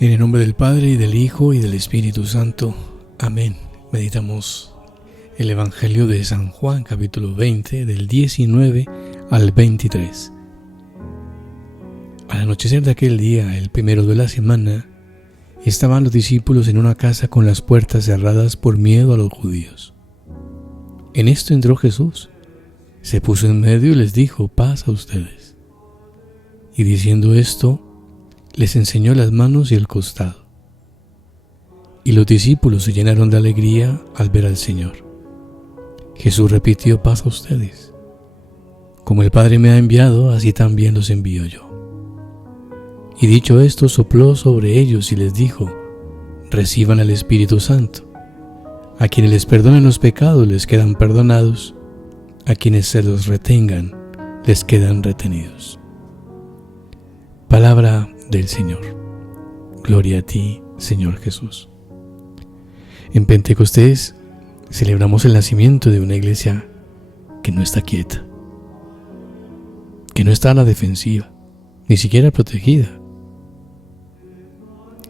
En el nombre del Padre, y del Hijo, y del Espíritu Santo. Amén. Meditamos el Evangelio de San Juan, capítulo 20, del 19 al 23. Al anochecer de aquel día, el primero de la semana, estaban los discípulos en una casa con las puertas cerradas por miedo a los judíos. En esto entró Jesús, se puso en medio y les dijo: paz a ustedes. Y diciendo esto, les enseñó las manos y el costado. Y los discípulos se llenaron de alegría al ver al Señor. Jesús repitió: paz a ustedes. Como el Padre me ha enviado, así también los envío yo. Y dicho esto, sopló sobre ellos y les dijo: reciban el Espíritu Santo. A quienes les perdonen los pecados les quedan perdonados, a quienes se los retengan les quedan retenidos. Palabra del Señor. Gloria a ti, Señor Jesús. En Pentecostés celebramos el nacimiento de una iglesia que no está quieta, que no está a la defensiva, ni siquiera protegida.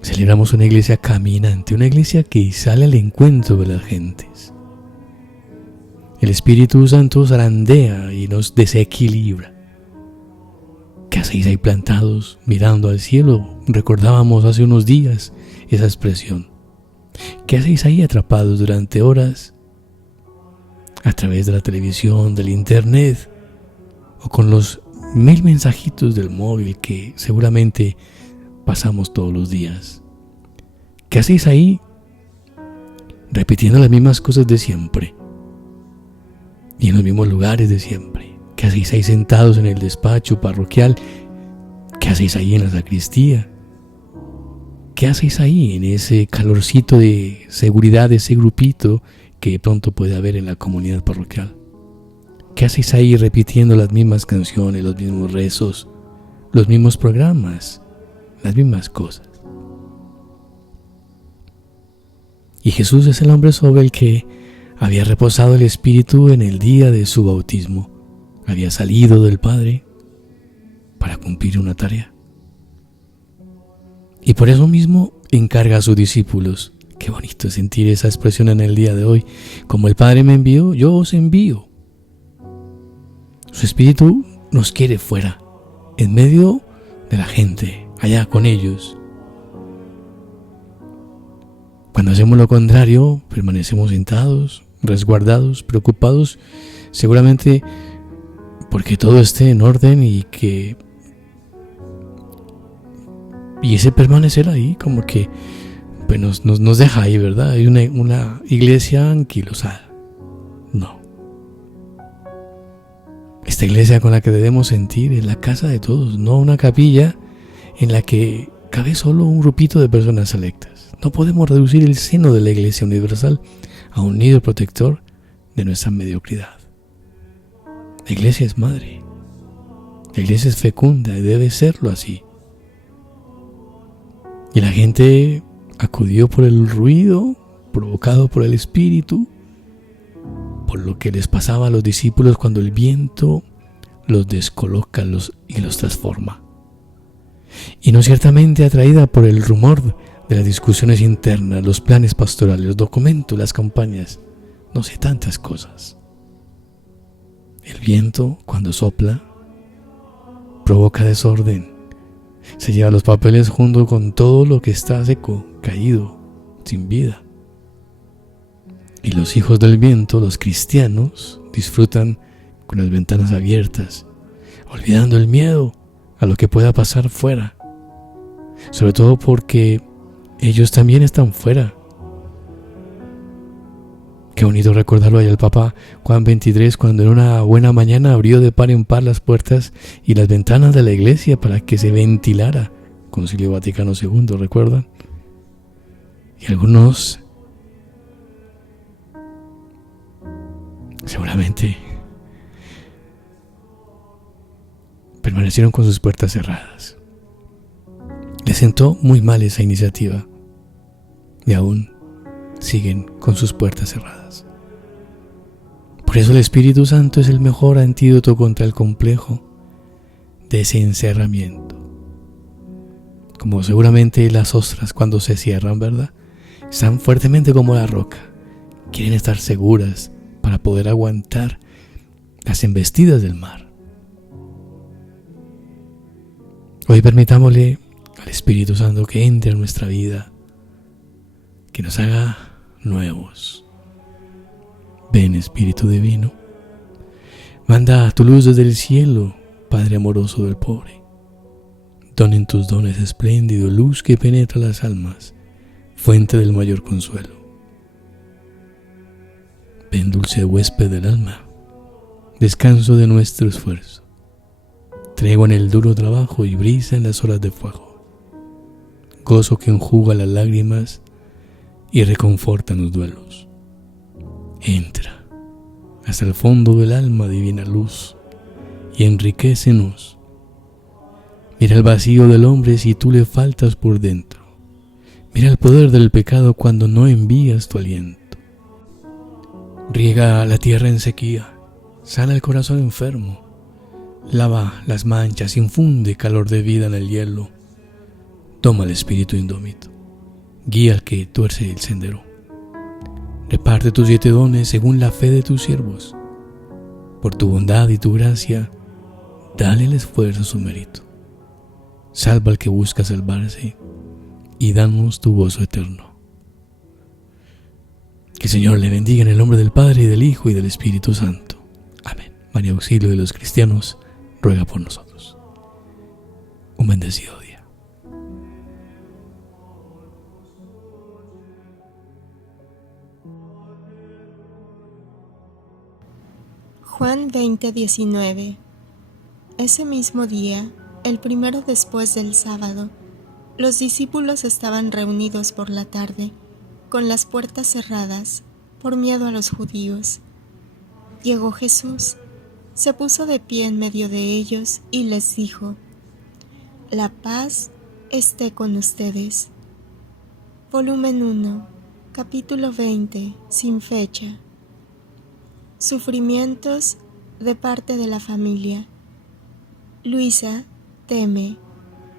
Celebramos una iglesia caminante, una iglesia que sale al encuentro de las gentes. El Espíritu Santo zarandea y nos desequilibra. ¿Qué hacéis ahí plantados mirando al cielo? Recordábamos hace unos días esa expresión. ¿Qué hacéis ahí atrapados durante horas a través de la televisión, del internet o con los 1000 mensajitos del móvil que seguramente pasamos todos los días? ¿Qué hacéis ahí repitiendo las mismas cosas de siempre y en los mismos lugares de siempre? ¿Qué hacéis ahí sentados en el despacho parroquial? ¿Qué hacéis ahí en la sacristía? ¿Qué hacéis ahí en ese calorcito de seguridad, de ese grupito que pronto puede haber en la comunidad parroquial? ¿Qué hacéis ahí repitiendo las mismas canciones, los mismos rezos, los mismos programas, las mismas cosas? Y Jesús es el hombre sobre el que había reposado el Espíritu en el día de su bautismo. Había salido del Padre para cumplir una tarea. Y por eso mismo encarga a sus discípulos. Qué bonito sentir esa expresión en el día de hoy. Como el Padre me envió, yo os envío. Su Espíritu nos quiere fuera, en medio de la gente, allá con ellos. Cuando hacemos lo contrario, permanecemos sentados, resguardados, preocupados, seguramente porque todo esté en orden y ese permanecer ahí como que pues nos deja ahí, ¿verdad? Hay una iglesia anquilosada. No. Esta iglesia con la que debemos sentir es la casa de todos, no una capilla en la que cabe solo un grupito de personas selectas. No podemos reducir el seno de la iglesia universal a un nido protector de nuestra mediocridad. La iglesia es madre, la iglesia es fecunda y debe serlo así. Y la gente acudió por el ruido provocado por el Espíritu, por lo que les pasaba a los discípulos cuando el viento los descoloca y los transforma. Y no ciertamente atraída por el rumor de las discusiones internas, los planes pastorales, los documentos, las campañas, no sé, tantas cosas. El viento, cuando sopla, provoca desorden. Se lleva los papeles junto con todo lo que está seco, caído, sin vida. Y los hijos del viento, los cristianos, disfrutan con las ventanas abiertas, olvidando el miedo a lo que pueda pasar fuera. Sobre todo porque ellos también están fuera. Qué bonito recordarlo ahí al Papa Juan XXIII, cuando en una buena mañana abrió de par en par las puertas y las ventanas de la iglesia para que se ventilara. Concilio Vaticano II, ¿recuerdan? Y algunos seguramente permanecieron con sus puertas cerradas. Les sentó muy mal esa iniciativa y aún siguen con sus puertas cerradas. Por eso el Espíritu Santo es el mejor antídoto contra el complejo de ese encerramiento. como seguramente las ostras cuando se cierran, ¿verdad? Están fuertemente como la roca. Quieren estar seguras para poder aguantar las embestidas del mar. Hoy permitámosle al Espíritu Santo que entre en nuestra vida, que nos haga nuevos. Ven, Espíritu Divino, manda tu luz desde el cielo, Padre amoroso del pobre. Donen tus dones espléndido, luz que penetra las almas, fuente del mayor consuelo. Ven, dulce huésped del alma, descanso de nuestro esfuerzo, tregua en el duro trabajo y brisa en las horas de fuego, gozo que enjuga las lágrimas y reconforta los duelos. Entra hasta el fondo del alma, divina luz, y enriquécenos. Mira el vacío del hombre si tú le faltas por dentro. Mira el poder del pecado cuando no envías tu aliento. Riega la tierra en sequía, sana el corazón enfermo, lava las manchas, infunde calor de vida en el hielo. Toma el espíritu indómito, guía al que tuerce el sendero. Reparte tus 7 dones según la fe de tus siervos. Por tu bondad y tu gracia, dale el esfuerzo su mérito. Salva al que busca salvarse y danos tu gozo eterno. Que el Señor le bendiga en el nombre del Padre, y del Hijo, y del Espíritu Santo. Amén. María, auxilio de los cristianos, ruega por nosotros. Un bendecido día. Juan 20:19. Ese mismo día, el primero después del sábado, los discípulos estaban reunidos por la tarde, con las puertas cerradas, por miedo a los judíos. Llegó Jesús, se puso de pie en medio de ellos y les dijo: La paz esté con ustedes. Volumen 1, capítulo 20, sin fecha. Sufrimientos de parte de la familia. Luisa teme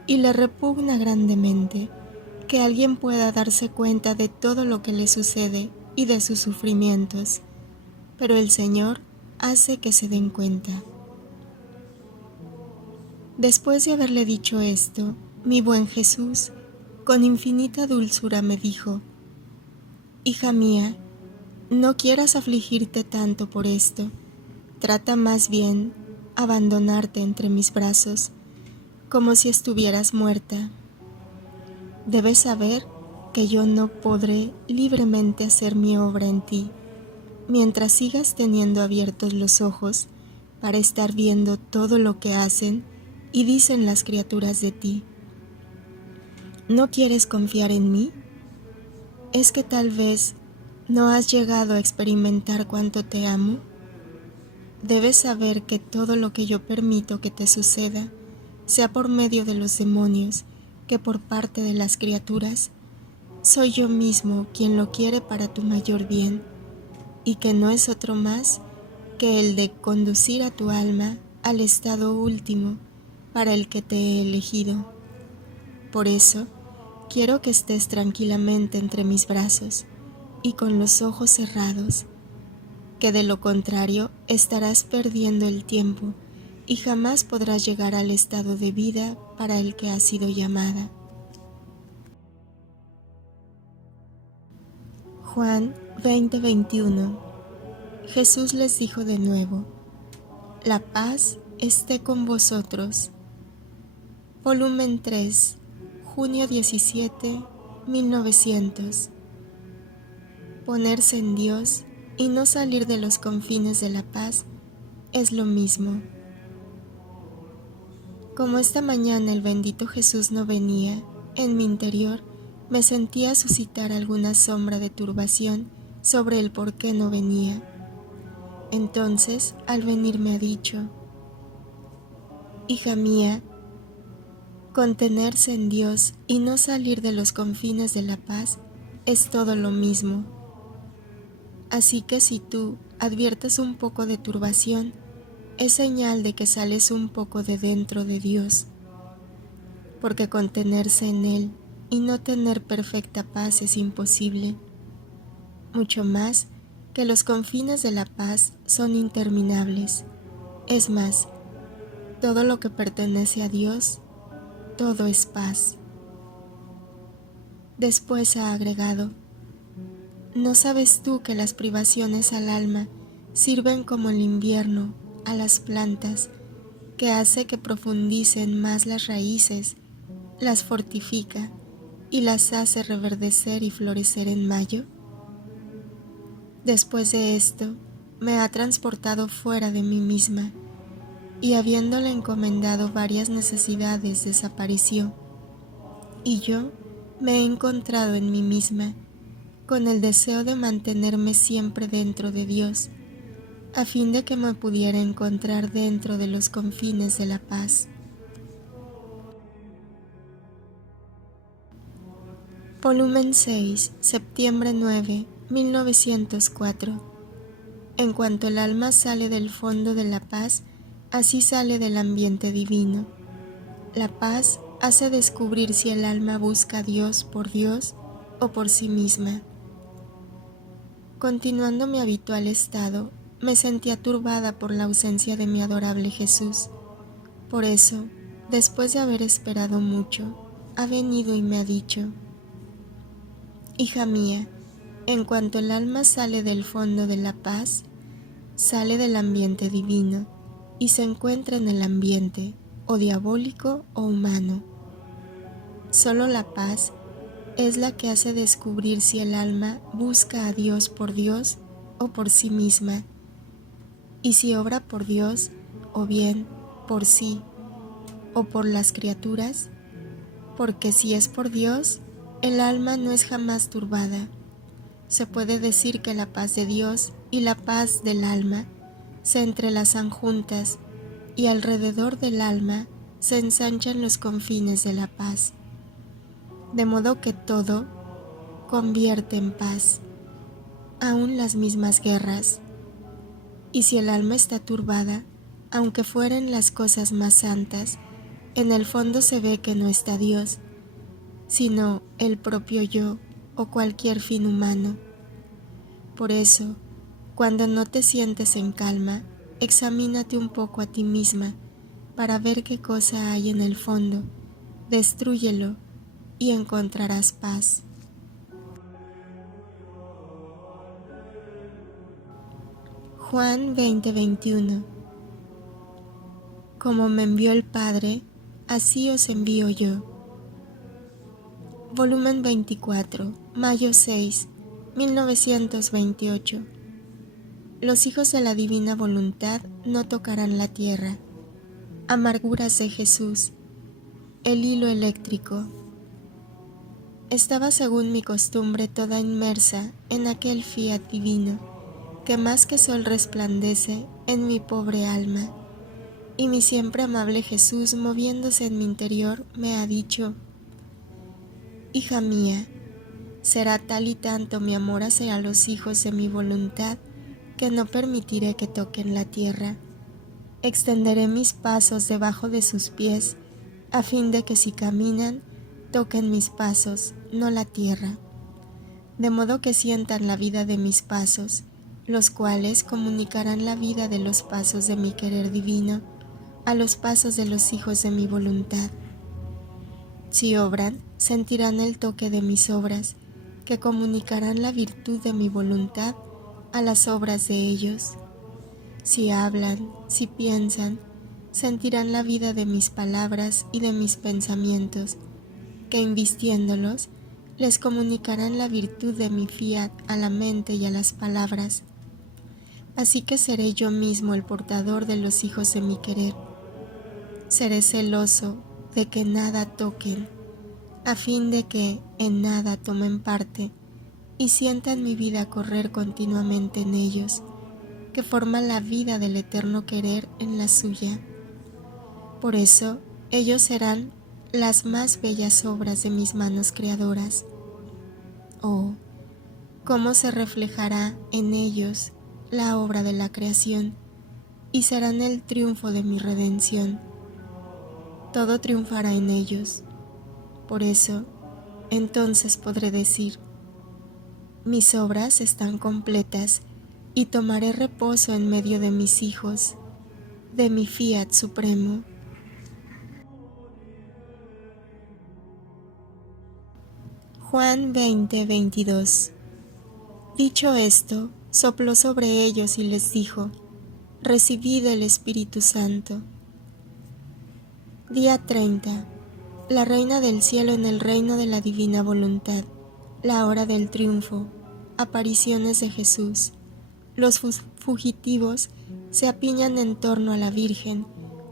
y le repugna grandemente que alguien pueda darse cuenta de todo lo que le sucede y de sus sufrimientos, pero el Señor hace que se den cuenta. Después de haberle dicho esto, mi buen Jesús, con infinita dulzura me dijo: Hija mía, no quieras afligirte tanto por esto, trata más bien abandonarte entre mis brazos, como si estuvieras muerta. Debes saber que yo no podré libremente hacer mi obra en ti, mientras sigas teniendo abiertos los ojos para estar viendo todo lo que hacen y dicen las criaturas de ti. ¿No quieres confiar en mí? ¿Es que tal vez no has llegado a experimentar cuánto te amo? Debes saber que todo lo que yo permito que te suceda, sea por medio de los demonios que por parte de las criaturas, soy yo mismo quien lo quiere para tu mayor bien, y que no es otro más que el de conducir a tu alma al estado último para el que te he elegido. Por eso, quiero que estés tranquilamente entre mis brazos y con los ojos cerrados, que de lo contrario estarás perdiendo el tiempo y jamás podrás llegar al estado de vida para el que has sido llamada. Juan 20:21. Jesús les dijo de nuevo: La paz esté con vosotros. Volumen 3, junio 17, 1900. Ponerse en Dios y no salir de los confines de la paz es lo mismo. Como esta mañana el bendito Jesús no venía, en mi interior me sentía suscitar alguna sombra de turbación sobre el por qué no venía. Entonces, al venir me ha dicho: Hija mía, contenerse en Dios y no salir de los confines de la paz es todo lo mismo. Así que si tú adviertes un poco de turbación, es señal de que sales un poco de dentro de Dios. porque contenerse en él y no tener perfecta paz es imposible, mucho más que los confines de la paz son interminables. Es más, todo lo que pertenece a Dios, todo es paz. Después ha agregado: ¿no sabes tú que las privaciones al alma sirven como el invierno a las plantas, que hace que profundicen más las raíces, las fortifica y las hace reverdecer y florecer en mayo? Después de esto, me ha transportado fuera de mí misma, y habiéndole encomendado varias necesidades desapareció, y yo me he encontrado en mí misma, con el deseo de mantenerme siempre dentro de Dios, a fin de que me pudiera encontrar dentro de los confines de la paz. Volumen 6, septiembre 9, 1904. En cuanto el alma sale del fondo de la paz, así sale del ambiente divino. La paz hace descubrir si el alma busca a Dios o por sí misma. Continuando mi habitual estado, me sentía turbada por la ausencia de mi adorable Jesús. Por eso, después de haber esperado mucho, ha venido y me ha dicho: hija mía, en cuanto el alma sale del fondo de la paz, sale del ambiente divino y se encuentra en el ambiente, o diabólico o humano. Solo la paz es la que hace descubrir si el alma busca a Dios o por sí misma, y si obra por Dios, o bien por sí, o por las criaturas, porque si es por Dios, el alma no es jamás turbada. Se puede decir que la paz de Dios y la paz del alma se entrelazan juntas, y alrededor del alma se ensanchan los confines de la paz, de modo que todo convierte en paz, aun las mismas guerras. Y si el alma está turbada, aunque fueren las cosas más santas, en el fondo se ve que no está Dios, sino el propio yo o cualquier fin humano. Por eso, cuando no te sientes en calma, examínate un poco a ti misma para ver qué cosa hay en el fondo, destrúyelo y encontrarás paz. Juan 20:21. Como me envió el Padre, así os envío yo. Volumen 24, mayo 6, 1928. Los hijos de la divina voluntad no tocarán la tierra. Amarguras de Jesús. El hilo eléctrico. Estaba según mi costumbre toda inmersa en aquel fiat divino, que más que sol resplandece en mi pobre alma, y mi siempre amable Jesús, moviéndose en mi interior, me ha dicho: hija mía, será tal y tanto mi amor hacia los hijos de mi voluntad que no permitiré que toquen la tierra. Extenderé mis pasos debajo de sus pies, a fin de que si caminan, toquen mis pasos, no la tierra, de modo que sientan la vida de mis pasos, los cuales comunicarán la vida de los pasos de mi querer divino a los pasos de los hijos de mi voluntad. Si obran, sentirán el toque de mis obras, que comunicarán la virtud de mi voluntad a las obras de ellos. Si hablan, si piensan, sentirán la vida de mis palabras y de mis pensamientos, que invistiéndolos, les comunicarán la virtud de mi fiat a la mente y a las palabras. Así que seré yo mismo el portador de los hijos de mi querer. Seré celoso de que nada toquen, a fin de que en nada tomen parte y sientan mi vida correr continuamente en ellos, que forman la vida del eterno querer en la suya. Por eso, ellos serán las más bellas obras de mis manos creadoras. Oh, cómo se reflejará en ellos la obra de la creación, y serán el triunfo de mi redención. Todo triunfará en ellos, Por eso, entonces podré decir: mis obras están completas y tomaré reposo en medio de mis hijos, de mi fiat supremo. Juan 20:22. Dicho esto, sopló sobre ellos y les dijo: recibid el Espíritu Santo. Día 30. La Reina del Cielo en el reino de la divina voluntad. La hora del triunfo. Apariciones de Jesús. Los fugitivos se apiñan en torno a la Virgen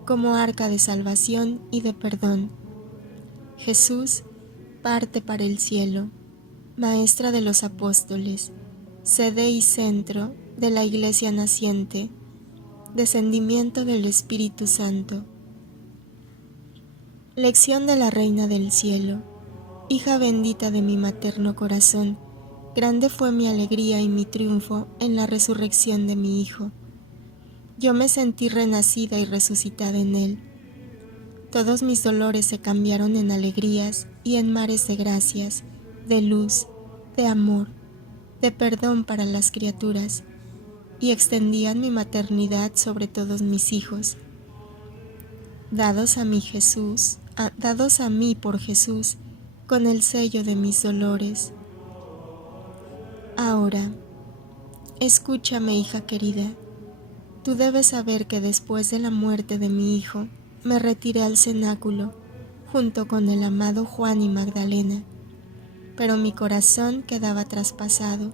como arca de salvación y de perdón. Jesús parte para el cielo, maestra de los apóstoles, sede y centro de la Iglesia naciente, descendimiento del Espíritu Santo. Lección de la Reina del Cielo. Hija bendita de mi materno corazón, grande fue mi alegría y mi triunfo en la resurrección de mi Hijo. Yo me sentí renacida y resucitada en Él. Todos mis dolores se cambiaron en alegrías y en mares de gracias, de luz, de amor, de perdón para las criaturas, y extendían mi maternidad sobre todos mis hijos. Dados a mí por Jesús, con el sello de mis dolores. Ahora, escúchame, hija querida. Tú debes saber que después de la muerte de mi hijo, me retiré al cenáculo, junto con el amado Juan y Magdalena, pero mi corazón quedaba traspasado,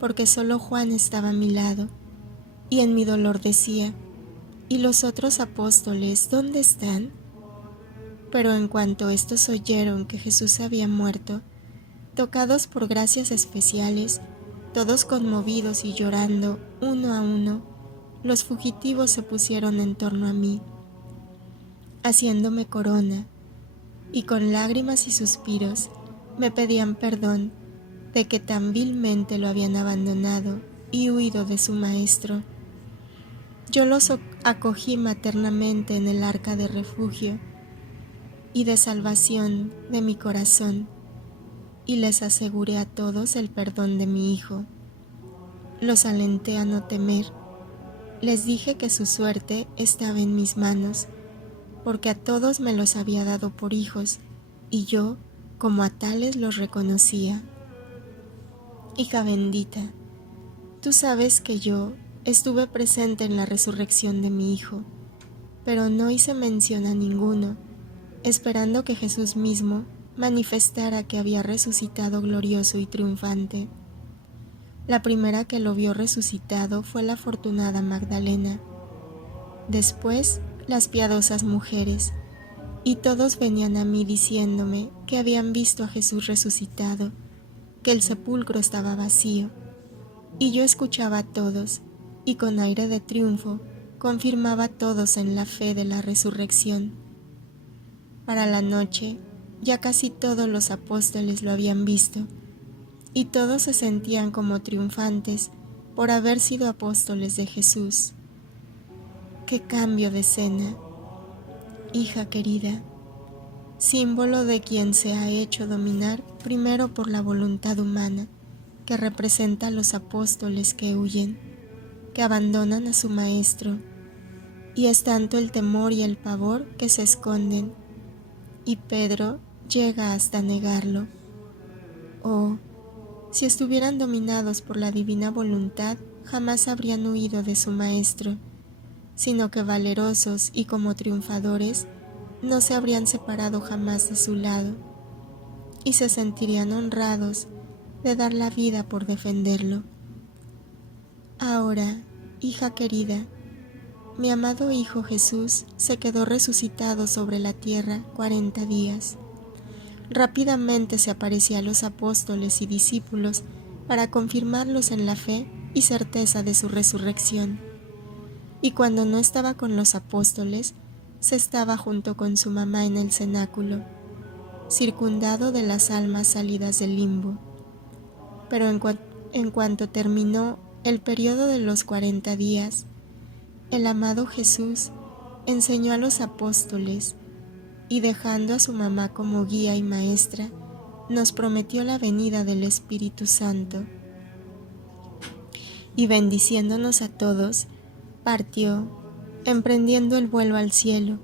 porque solo Juan estaba a mi lado, y en mi dolor decía: ¿y los otros apóstoles dónde están? Pero en cuanto estos oyeron que Jesús había muerto, tocados por gracias especiales, todos conmovidos y llorando uno a uno, los fugitivos se pusieron en torno a mí, haciéndome corona, y con lágrimas y suspiros me pedían perdón de que tan vilmente lo habían abandonado y huido de su maestro. Yo los acogí maternamente en el arca de refugio y de salvación de mi corazón, y les aseguré a todos el perdón de mi Hijo. Los alenté a no temer, les dije que su suerte estaba en mis manos, porque a todos me los había dado por hijos, y yo, como a tales, los reconocía. Hija bendita, tú sabes que yo estuve presente en la resurrección de mi Hijo, pero no hice mención a ninguno, esperando que Jesús mismo manifestara que había resucitado glorioso y triunfante. La primera que lo vio resucitado fue la afortunada Magdalena, después las piadosas mujeres, y todos venían a mí diciéndome que habían visto a Jesús resucitado, que el sepulcro estaba vacío, y yo escuchaba a todos, y con aire de triunfo confirmaba a todos en la fe de la resurrección. Para la noche, ya casi todos los apóstoles lo habían visto, y todos se sentían como triunfantes por haber sido apóstoles de Jesús. ¡Qué cambio de escena! Hija querida, símbolo de quien se ha hecho dominar primero por la voluntad humana, que representa a los apóstoles que huyen, que abandonan a su maestro, y es tanto el temor y el pavor que se esconden, y Pedro llega hasta negarlo. Oh, si estuvieran dominados por la divina voluntad, jamás habrían huido de su maestro, sino que valerosos y como triunfadores, no se habrían separado jamás de su lado, y se sentirían honrados de dar la vida por defenderlo. Ahora, hija querida, mi amado Hijo Jesús se quedó resucitado sobre la tierra 40 días. Rápidamente se aparecía a los apóstoles y discípulos para confirmarlos en la fe y certeza de su resurrección. Y cuando no estaba con los apóstoles, se estaba junto con su mamá en el cenáculo, circundado de las almas salidas del limbo. Pero en cuanto terminó el periodo de los 40 días, el amado Jesús enseñó a los apóstoles: y dejando a su mamá como guía y maestra, nos prometió la venida del Espíritu Santo. Y bendiciéndonos a todos, partió, emprendiendo el vuelo al cielo,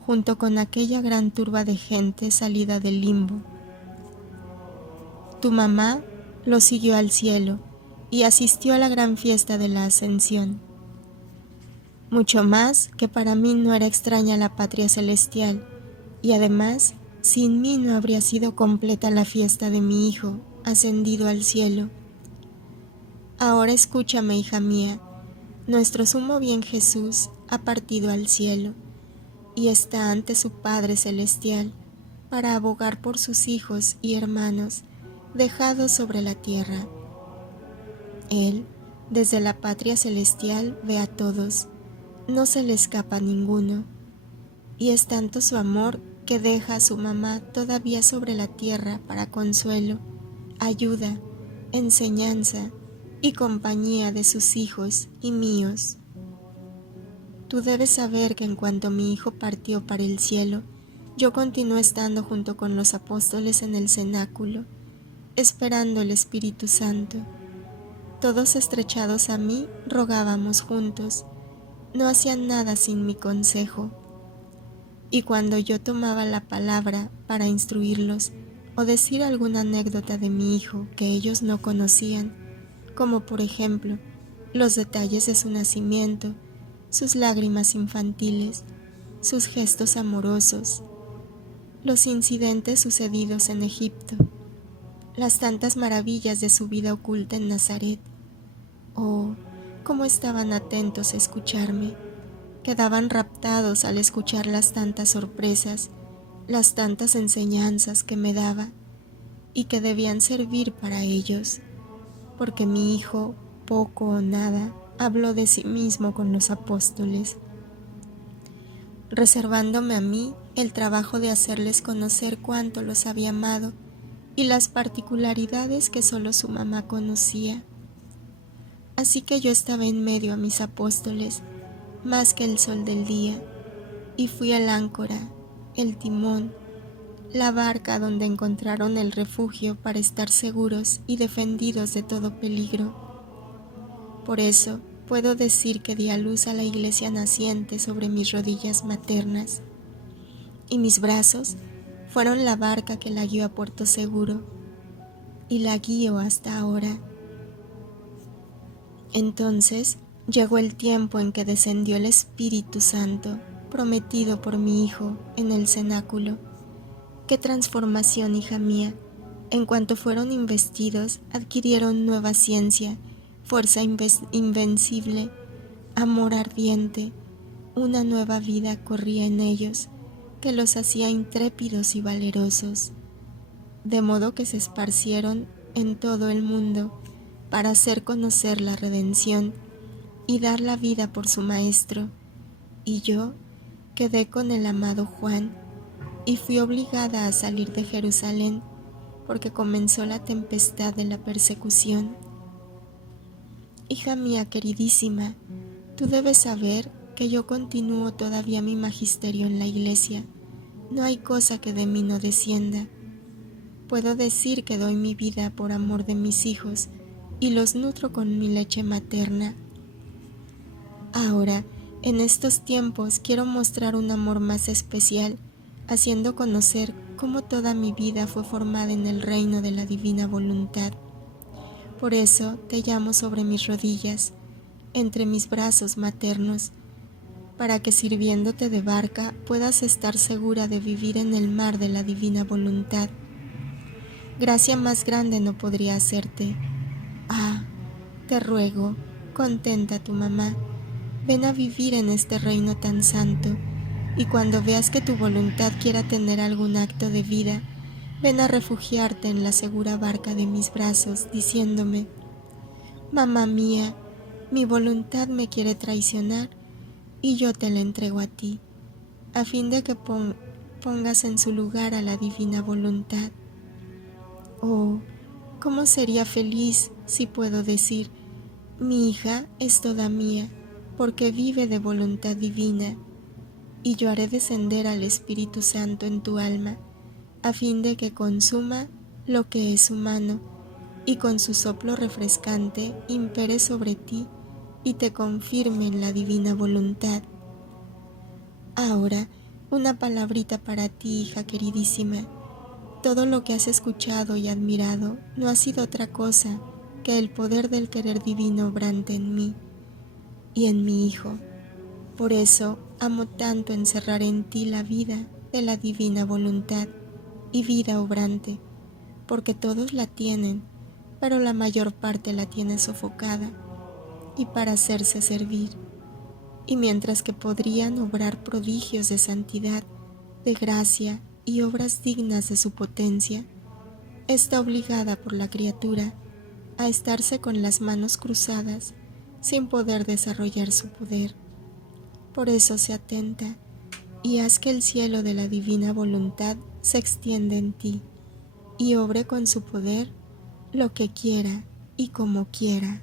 junto con aquella gran turba de gente salida del limbo. Tu mamá lo siguió al cielo y asistió a la gran fiesta de la Ascensión. Mucho más que para mí no era extraña la patria celestial, y además, sin mí no habría sido completa la fiesta de mi Hijo, ascendido al cielo. Ahora escúchame, hija mía, nuestro sumo bien Jesús ha partido al cielo, y está ante su Padre celestial, para abogar por sus hijos y hermanos, dejados sobre la tierra. Él, desde la patria celestial, ve a todos, no se le escapa a ninguno, y es tanto su amor que deja a su mamá todavía sobre la tierra para consuelo, ayuda, enseñanza y compañía de sus hijos y míos. Tú debes saber que en cuanto mi hijo partió para el cielo, yo continué estando junto con los apóstoles en el cenáculo, esperando el Espíritu Santo. Todos estrechados a mí, rogábamos juntos, no hacían nada sin mi consejo. Y cuando yo tomaba la palabra para instruirlos o decir alguna anécdota de mi hijo que ellos no conocían, como por ejemplo los detalles de su nacimiento, sus lágrimas infantiles, sus gestos amorosos, los incidentes sucedidos en Egipto, las tantas maravillas de su vida oculta en Nazaret, cómo estaban atentos a escucharme. Quedaban raptados al escuchar las tantas sorpresas, las tantas enseñanzas que me daba y que debían servir para ellos, porque mi hijo, poco o nada, habló de sí mismo con los apóstoles, reservándome a mí el trabajo de hacerles conocer cuánto los había amado y las particularidades que solo su mamá conocía. Así que yo estaba en medio a mis apóstoles, más que el sol del día, y fui el áncora, el timón, la barca donde encontraron el refugio para estar seguros y defendidos de todo peligro. Por eso puedo decir que di a luz a la iglesia naciente sobre mis rodillas maternas, y mis brazos fueron la barca que la guió a puerto seguro, y la guío hasta ahora. Entonces llegó el tiempo en que descendió el Espíritu Santo, prometido por mi Hijo, en el cenáculo. ¡Qué transformación, hija mía! En cuanto fueron investidos, adquirieron nueva ciencia, fuerza invencible, amor ardiente. Una nueva vida corría en ellos, que los hacía intrépidos y valerosos, de modo que se esparcieron en todo el mundo para hacer conocer la redención y dar la vida por su maestro, y yo quedé con el amado Juan, y fui obligada a salir de Jerusalén, porque comenzó la tempestad de la persecución. Hija mía queridísima, tú debes saber que yo continúo todavía mi magisterio en la iglesia, no hay cosa que de mí no descienda. Puedo decir que doy mi vida por amor de mis hijos, y los nutro con mi leche materna. Ahora, en estos tiempos, quiero mostrar un amor más especial, haciendo conocer cómo toda mi vida fue formada en el reino de la divina voluntad. Por eso te llamo sobre mis rodillas, entre mis brazos maternos, para que sirviéndote de barca puedas estar segura de vivir en el mar de la divina voluntad. Gracia más grande no podría hacerte. Te ruego, contenta a tu mamá, ven a vivir en este reino tan santo, y cuando veas que tu voluntad quiera tener algún acto de vida, ven a refugiarte en la segura barca de mis brazos, diciéndome: mamá mía, mi voluntad me quiere traicionar, y yo te la entrego a ti, a fin de que pongas en su lugar a la divina voluntad. Oh, cómo sería feliz si puedo decir: mi hija es toda mía, porque vive de voluntad divina, y yo haré descender al Espíritu Santo en tu alma, a fin de que consuma lo que es humano, y con su soplo refrescante impere sobre ti y te confirme en la divina voluntad. Ahora, una palabrita para ti, hija queridísima. Todo lo que has escuchado y admirado no ha sido otra cosa que el poder del querer divino obrante en mí y en mi Hijo. Por eso amo tanto encerrar en ti la vida de la divina voluntad y vida obrante, porque todos la tienen, pero la mayor parte la tiene sofocada y para hacerse servir. Y mientras que podrían obrar prodigios de santidad, de gracia y obras dignas de su potencia, está obligada por la criatura a estarse con las manos cruzadas sin poder desarrollar su poder. Por eso se atenta y haz que el cielo de la divina voluntad se extienda en ti y obre con su poder lo que quiera y como quiera.